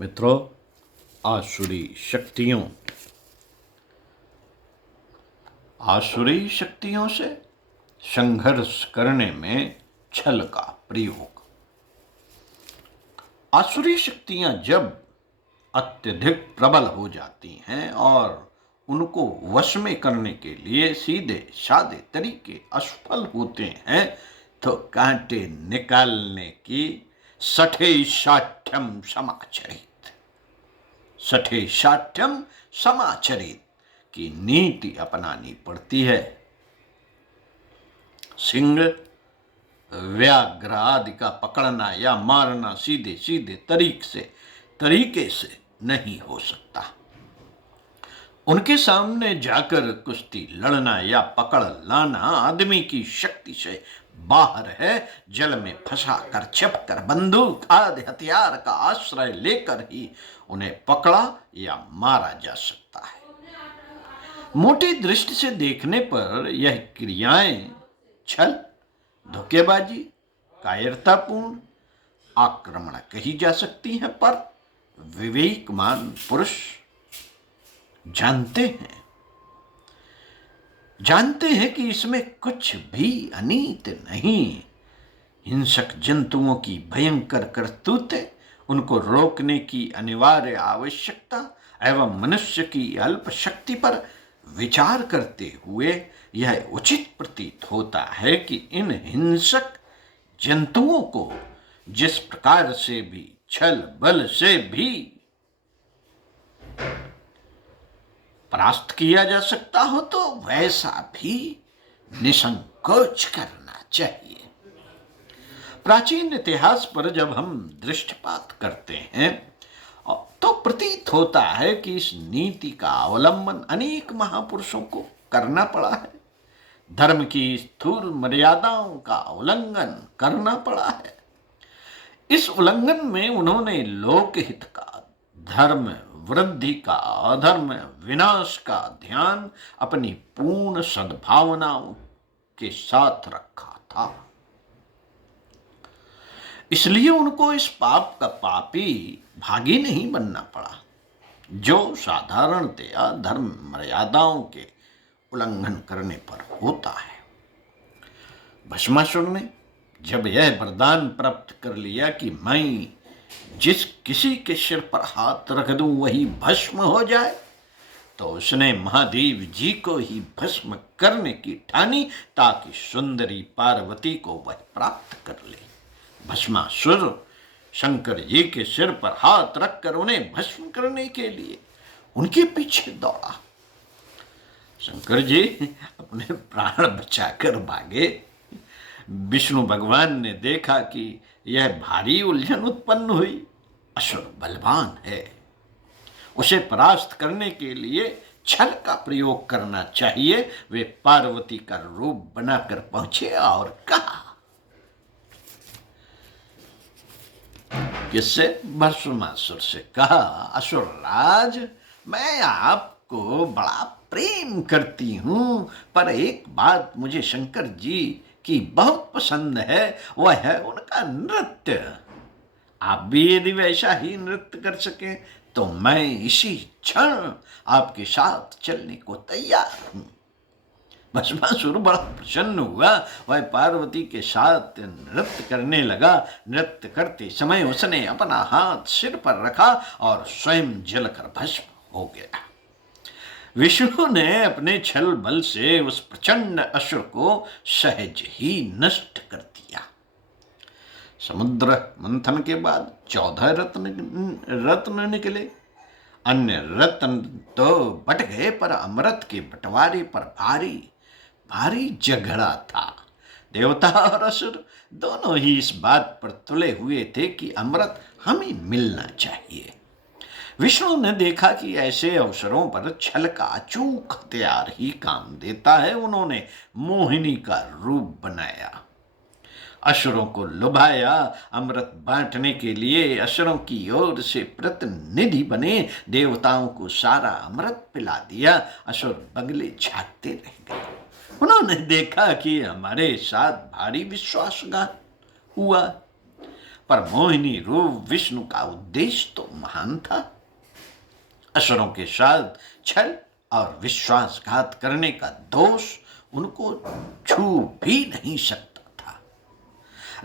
मित्रों, आसुरी शक्तियों से संघर्ष करने में छल का प्रयोग। आसुरी शक्तियां जब अत्यधिक प्रबल हो जाती हैं और उनको वश में करने के लिए सीधे साधे तरीके असफल होते हैं तो कांटे निकालने की सठे शाठ्यम समाचरित की नीति अपनानी पड़ती है। सिंह, व्याघ्र आदि का पकड़ना या मारना सीधे सीधे तरीके से नहीं हो सकता। उनके सामने जाकर कुश्ती लड़ना या पकड़ लाना आदमी की शक्ति से बाहर है। जल में फंसा कर छिपकर बंदूक आदि हथियार का आश्रय लेकर ही उन्हें पकड़ा या मारा जा सकता है। मोटी दृष्टि से देखने पर यह क्रियाएं छल, धोखेबाजी, कायरतापूर्ण आक्रमण कही जा सकती हैं, पर विवेकमान पुरुष जानते हैं कि इसमें कुछ भी अनीत नहीं। हिंसक जंतुओं की भयंकर करतूतें, उनको रोकने की अनिवार्य आवश्यकता एवं मनुष्य की अल्प शक्ति पर विचार करते हुए यह उचित प्रतीत होता है कि इन हिंसक जंतुओं को जिस प्रकार से भी छल बल से भी परास्त किया जा सकता हो तो वैसा भी निसंकोच करना चाहिए। प्राचीन इतिहास पर जब हम दृष्टिपात करते हैं तो प्रतीत होता है कि इस नीति का अवलंबन अनेक महापुरुषों को करना पड़ा है। धर्म की स्थूल मर्यादाओं का उल्लंघन करना पड़ा है। इस उल्लंघन में उन्होंने लोकहित का, धर्म वृद्धि का, अधर्म विनाश का ध्यान अपनी पूर्ण सद्भावनाओं के साथ रखा था। इसलिए उनको इस पाप का पापी भागी नहीं बनना पड़ा जो साधारणतया धर्म मर्यादाओं के उल्लंघन करने पर होता है। भस्मासुर ने जब यह वरदान प्राप्त कर लिया कि मैं जिस किसी के सिर पर हाथ रख दूं वही भस्म हो जाए, तो उसने महादेव जी को ही भस्म करने की ठानी ताकि सुंदरी पार्वती को वह प्राप्त कर ले। भस्मासुर शंकर जी के सिर पर हाथ रखकर उन्हें भस्म करने के लिए उनके पीछे दौड़ा। शंकर जी अपने प्राण बचाकर भागे। विष्णु भगवान ने देखा कि यह भारी उलझन उत्पन्न हुई। असुर बलवान है, उसे परास्त करने के लिए छल का प्रयोग करना चाहिए। वे पार्वती का रूप बनाकर पहुंचे और कहा, किससे? भस्मासुर से कहा, असुरराज, मैं आपको बड़ा प्रेम करती हूं, पर एक बात मुझे शंकर जी की बहुत पसंद है, वह है उनका नृत्य। आप भी यदि वैसा ही नृत्य कर सकें तो मैं इसी क्षण आपके साथ चलने को तैयार हूं। भस्मासुर बड़ा प्रसन्न हुआ। वह पार्वती के साथ नृत्य करने लगा। नृत्य करते समय उसने अपना हाथ सिर पर रखा और स्वयं जलकर भस्म हो गया। विष्णु ने अपने छल बल से उस प्रचंड असुर को सहज ही नष्ट कर दिया। समुद्र मंथन के बाद 14 रत्न निकले। अन्य रत्न तो बट गए, पर अमृत के बंटवारे पर भारी झगड़ा था। देवता और असुर दोनों ही इस बात पर तुले हुए थे कि अमृत हमें मिलना चाहिए। विष्णु ने देखा कि ऐसे अवसरों पर छल का अचूक हथियार ही काम देता है। उन्होंने मोहिनी का रूप बनाया, असुरों को लुभाया। अमृत बांटने के लिए असुरों की ओर से प्रतिनिधि बने। देवताओं को सारा अमृत पिला दिया। असुर बगले झांकते रह गए। उन्होंने देखा कि हमारे साथ भारी विश्वासघात हुआ। पर मोहिनी रूप विष्णु का उद्देश्य तो महान था। असुरों के साथ छल और विश्वासघात करने का दोष उनको छू भी नहीं सकता था।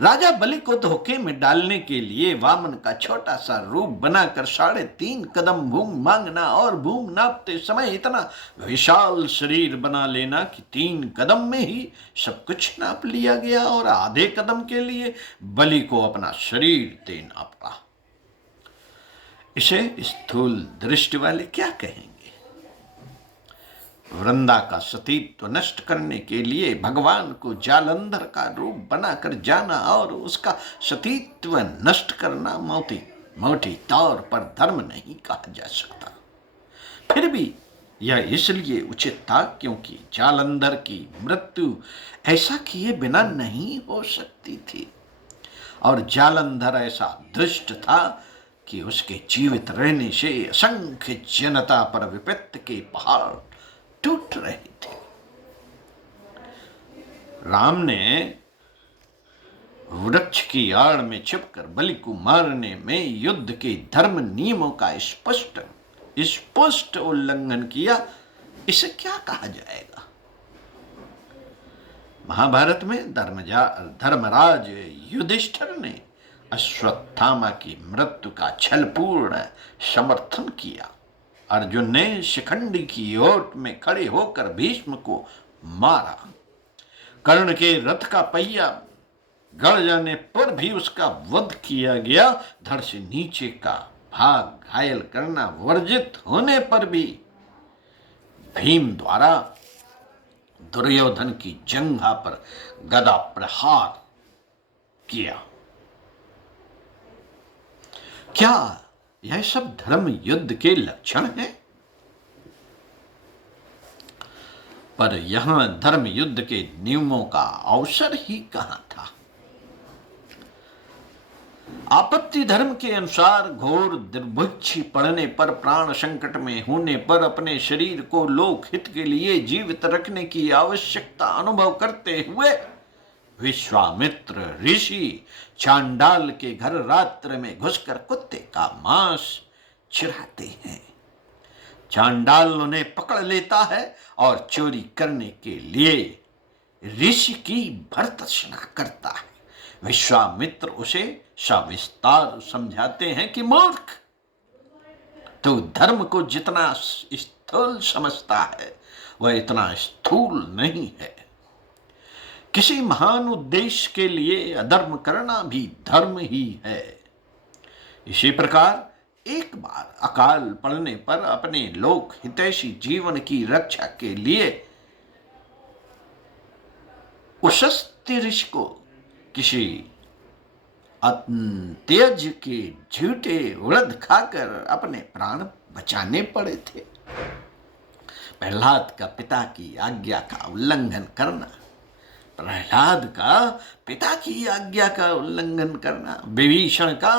राजा बलि को धोखे में डालने के लिए वामन का छोटा सा रूप बनाकर 3.5 कदम भूमि मांगना और भूमि नापते समय इतना विशाल शरीर बना लेना कि 3 कदम में ही सब कुछ नाप लिया गया और आधे कदम के लिए बलि को अपना शरीर देना पड़ा। इसे स्थूल दृष्टि वाले क्या कहेंगे? वृंदा का सतीत्व नष्ट करने के लिए भगवान को जालंधर का रूप बनाकर जाना और उसका सतीत्व नष्ट करना मोटी तौर पर धर्म नहीं कहा जा सकता। फिर भी यह इसलिए उचित था क्योंकि जालंधर की मृत्यु ऐसा किए बिना नहीं हो सकती थी और जालंधर ऐसा दुष्ट था कि उसके जीवित रहने से असंख्य जनता पर विपत्ति के पहाड़ टूट रहे थे। राम ने वृक्ष की आड़ में छिपकर बलि को मारने में युद्ध के धर्म नियमों का स्पष्ट उल्लंघन किया। इसे क्या कहा जाएगा? महाभारत में धर्मराज युधिष्ठिर ने अश्वत्थामा की मृत्यु का छलपूर्ण समर्थन किया। अर्जुन ने शिखंडी की ओट में खड़े होकर भीष्म को मारा। कर्ण के रथ का पहिया गड़ जाने पर भी उसका वध किया गया। धड़ से नीचे का भाग घायल करना वर्जित होने पर भी भीम द्वारा दुर्योधन की जंघा पर गदा प्रहार किया। क्या यह सब धर्म युद्ध के लक्षण हैं? पर यहां धर्म युद्ध के नियमों का अवसर ही कहां था। आपत्ति धर्म के अनुसार घोर दुर्भिक्ष पड़ने पर, प्राण संकट में होने पर अपने शरीर को लोक हित के लिए जीवित रखने की आवश्यकता अनुभव करते हुए विश्वामित्र ऋषि चांडाल के घर रात्र में घुसकर कुत्ते का मांस चुराते हैं। चांडाल उन्हें पकड़ लेता है और चोरी करने के लिए ऋषि की भर्त्सना करता है। विश्वामित्र उसे सविस्तार समझाते हैं कि मूर्ख, तो धर्म को जितना स्थूल समझता है वह इतना स्थूल नहीं है। किसी महान उद्देश्य के लिए अधर्म करना भी धर्म ही है। इसी प्रकार एक बार अकाल पड़ने पर अपने लोक हितैषी जीवन की रक्षा के लिए उशस्ती ऋषि को किसी तेज के झूठे उड़द खाकर अपने प्राण बचाने पड़े थे। प्रहलाद का पिता की आज्ञा का उल्लंघन करना, विभीषण का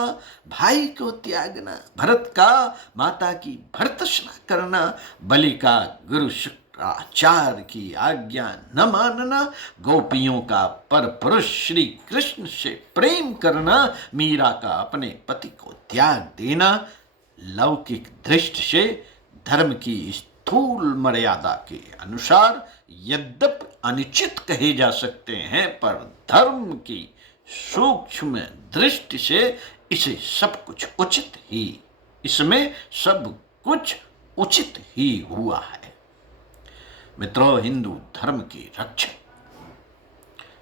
भाई को त्यागना, भरत का माता की भर्त्सना करना, बलि का गुरु शुक्राचार्य की आज्ञा न मानना, गोपियों का पर पुरुष श्री कृष्ण से प्रेम करना, मीरा का अपने पति को त्याग देना, लौकिक दृष्टि से धर्म की स्थूल मर्यादा के अनुसार यद्यपि अनुचित कहे जा सकते हैं, पर धर्म की सूक्ष्म दृष्टि से इसमें सब कुछ उचित ही हुआ है। मित्रों, हिंदू धर्म की रक्षा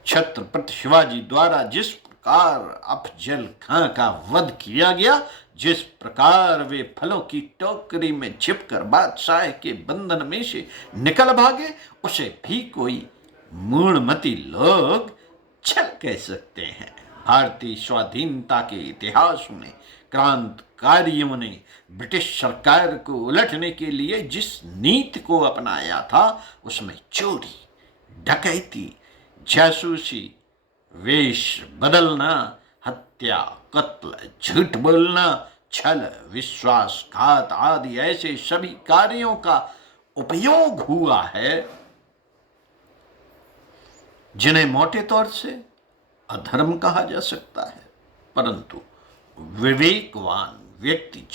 छत्रपति शिवाजी द्वारा जिस प्रकार अफजल खां का वध किया गया, जिस प्रकार वे फलों की टोकरी में छिपकर बादशाह के बंधन में से निकल भागे, उसे भी कोई मूढ़मती लोग छल कह सकते हैं। भारतीय स्वाधीनता के इतिहास में क्रांतिकारियों ने ब्रिटिश सरकार को उलटने के लिए जिस नीति को अपनाया था, उसमें चोरी, डकैती, जासूसी, वेश बदलना, हत्या, कत्ल, झूठ बोलना, छल, विश्वासघात आदि ऐसे सभी कार्यों का उपयोग हुआ है जिन्हें मोटे तौर से अधर्म कहा जा सकता है। परंतु विवेकवान व्यक्ति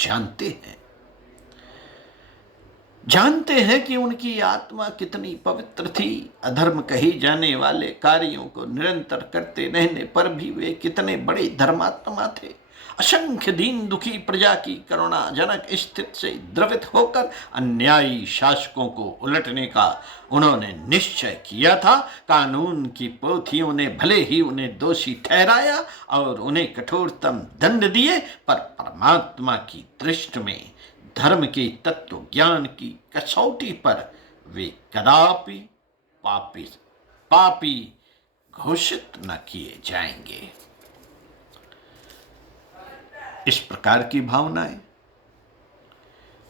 जानते हैं कि उनकी आत्मा कितनी पवित्र थी। अधर्म कही जाने वाले कार्यों को निरंतर करते रहने पर भी वे कितने बड़े धर्मात्मा थे। असंख्य दीन दुखी प्रजा की करुणाजनक स्थिति से द्रवित होकर अन्यायी शासकों को उलटने का उन्होंने निश्चय किया था। कानून की पोथियों ने भले ही उन्हें दोषी ठहराया और उन्हें कठोरतम दंड दिए, पर परमात्मा की दृष्टि में धर्म के तत्व ज्ञान की कसौटी पर वे कदापि पापी घोषित न किए जाएंगे। इस प्रकार की भावनाएं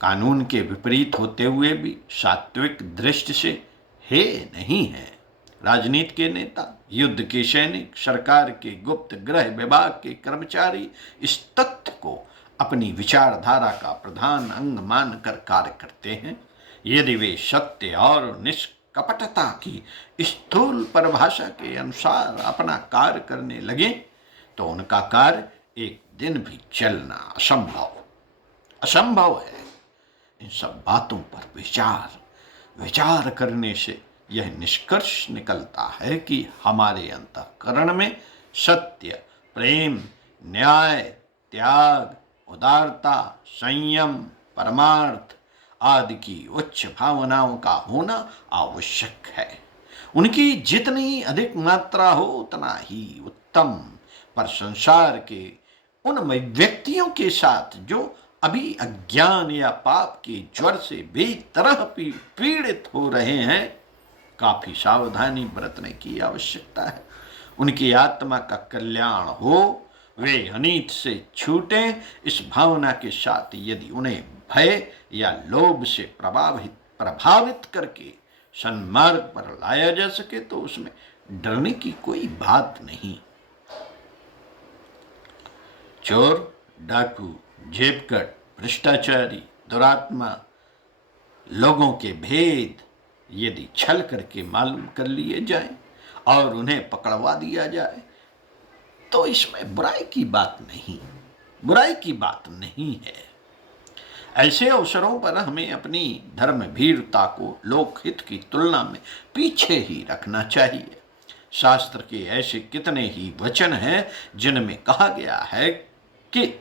कानून के विपरीत होते हुए भी सात्विक दृष्टि से हे नहीं है। राजनीति के नेता, युद्ध के सैनिक, सरकार के गुप्त गृह विभाग के कर्मचारी इस तथ्य को अपनी विचारधारा का प्रधान अंग मानकर कार्य करते हैं। यदि वे सत्य और निष्कपटता की स्थूल परिभाषा के अनुसार अपना कार्य करने लगे तो उनका कार्य एक दिन भी चलना असंभव है। इन सब बातों पर विचार करने से यह निष्कर्ष निकलता है कि हमारे अंतःकरण में सत्य, प्रेम, न्याय, त्याग, उदारता, संयम, परमार्थ आदि की उच्च भावनाओं का होना आवश्यक है। उनकी जितनी अधिक मात्रा हो उतना ही उत्तम। पर संसार के उन व्यक्तियों के साथ जो अभी अज्ञान या पाप के ज्वर से बेतरह पीड़ित हो रहे हैं, काफी सावधानी बरतने की आवश्यकता है। उनकी आत्मा का कल्याण हो, वे अनीत से छूटें, इस भावना के साथ यदि उन्हें भय या लोभ से प्रभावित करके सन्मार्ग पर लाया जा सके तो उसमें डरने की कोई बात नहीं। चोर, डाकू, जेबकट, भ्रष्टाचारी, दुरात्मा लोगों के भेद यदि छल करके मालूम कर लिए जाएं और उन्हें पकड़वा दिया जाए तो इसमें बुराई की बात नहीं है। ऐसे अवसरों पर हमें अपनी धर्म भीरता को लोकहित की तुलना में पीछे ही रखना चाहिए। शास्त्र के ऐसे कितने ही वचन हैं जिनमें कहा गया है कि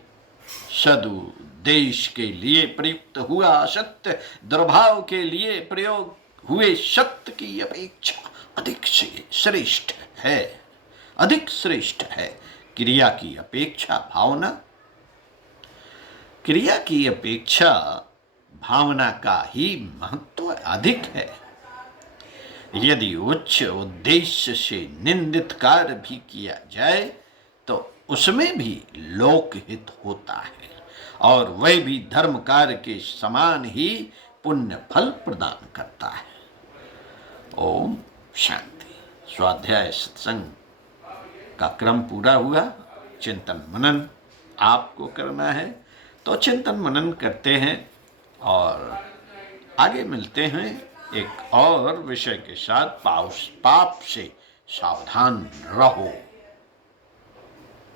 सदुद्देश के लिए प्रयुक्त हुआ असत्य दुर्भाव के लिए प्रयोग हुए सत्य की अपेक्षा अधिक श्रेष्ठ है। क्रिया की अपेक्षा भावना का ही महत्व अधिक है। यदि उच्च उद्देश्य से निंदित कार्य भी किया जाए तो उसमें भी लोकहित होता है और वह भी धर्म कार्य के समान ही पुण्य फल प्रदान करता है। ओम शांति। स्वाध्याय सत्संग का क्रम पूरा हुआ। चिंतन मनन आपको करना है तो चिंतन मनन करते हैं और आगे मिलते हैं एक और विषय के साथ। पाप से सावधान रहो।